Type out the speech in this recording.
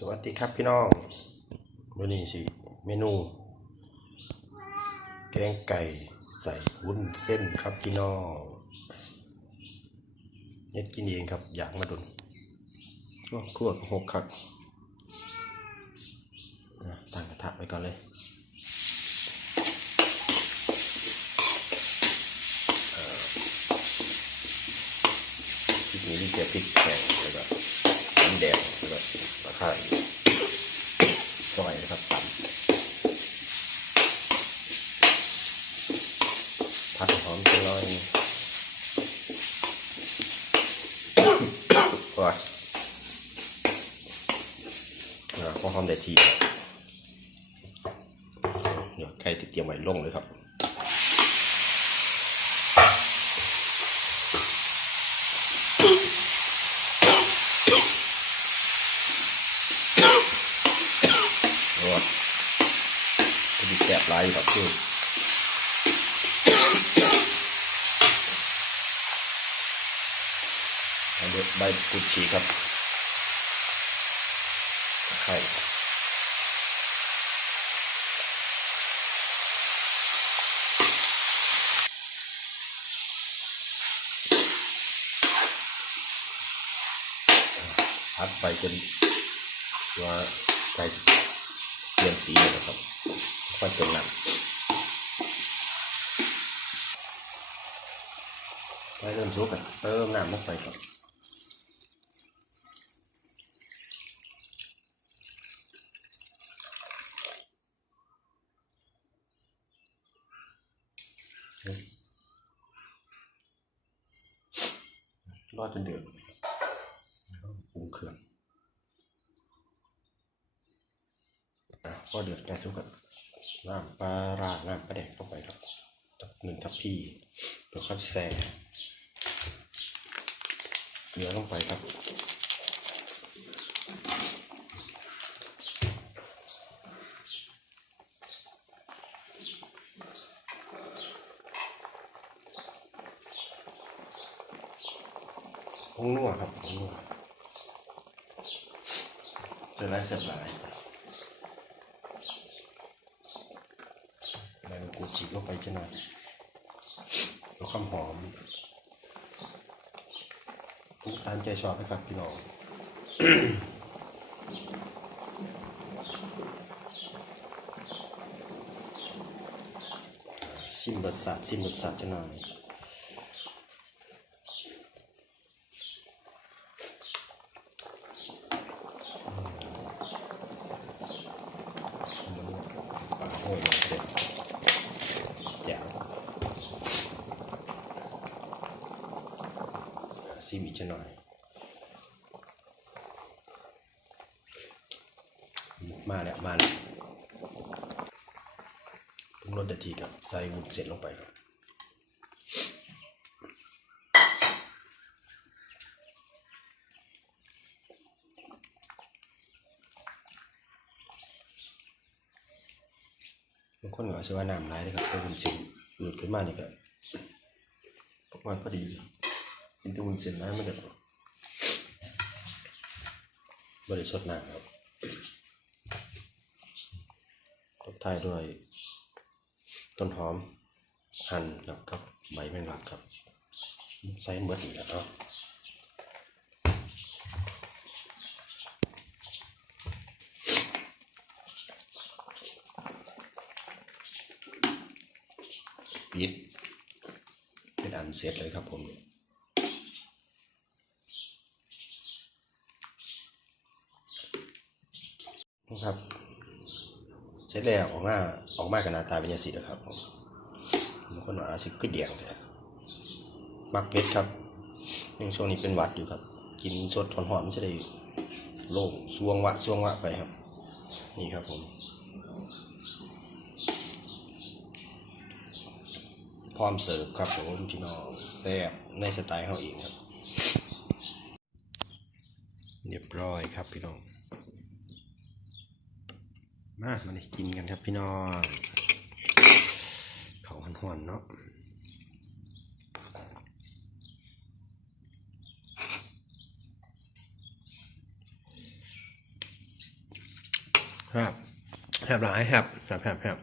สวัสดีครับพี่น้องวันนี้สิ เมนู แกงไก่ใส่วุ้นเส้นครับพี่น้องเน็ดกินเองครับ อยากมาดุนช่วงครัวหกคักนะตั้งกระทะไว้ก่อนเลยพริกนี้ที่จียพริกแข็งแล้วก็น้ำแดงแล้วก็ ไคร้ซอยนะครับตำผัดหอมจังเลยว้ายอ่าพอหอมได้ทีเดี๋ยวไก่ที่เตรียมไว้ลงเลยครับ โอ้ยจะดีแสบหลายอยู่ครับคืออันนี้ใบกุชีครับไข่พัดไปจนว่าไก่ ลี่ยนสีเลยนะครับค่อยเติมน้ำไปเริ่มสุกกันเติมน้ำลงไปก่อนรอดจนเดือดแล้วก็ปรุงเครื่องอะ พอเดือดแกสุกกับน้ำปลาร้าน้ำปลาแดกลงไปครับจับหนึ่งทัพพีเพื่อความแซ่เกลือลงไปครับผงนัวครับผงนัวเจอไรเสียบหลายใบมะ กูฉีกลงไปจะหน่อยแล้วความหอมทุกตามใจชอบนะครับพี่น้องชิมรสชาติชิมรสชาติจะหน่อย ปลาห้วยเด็ดแจ๋ว ซีมีจะหน่อย มาแล้วมาแล้วปรุงรสเด็ดทีกับใส่วุ้นเส้นลงไปครับบางคนก็อาจจะว่าน้ำร้ายนะครับแต่วุ้นเส้นอืดขึ้นมานี่ก็ประมาณพอดี กินตุ้นเส้นร้ายมันก็บริสุทธิ์น้ำครับตบท้ายด้วย ต้นหอม หั่นกับกับใบแมงลักครับ ใส่เบิดนี่แหละเนาะปิดเป็นอันเสร็จเลยครับผมเนี่ย นะครับเสร็จแล้วออกมาออกมากับหน้าตาเป็นยังสีนะครับผมบางคนอาจจะขึ้นเดียงแต่มักเผ็ดครับยังช่วงนี้เป็นหวัดอยู่ครับ กินสดหอนๆมันจะได้โล่งสวงวะสวงวะไปครับ นี่ครับผมพร้อมเสิร์ฟครับผมพี่น้องแซ่บในสไตล์เขาเองครับ เรียบร้อยครับพี่น้อง มามาได้กินกันครับพี่น้องเขาหอนๆเนาะครับแฮบหลายแฮบแฮบแฮบแฮบ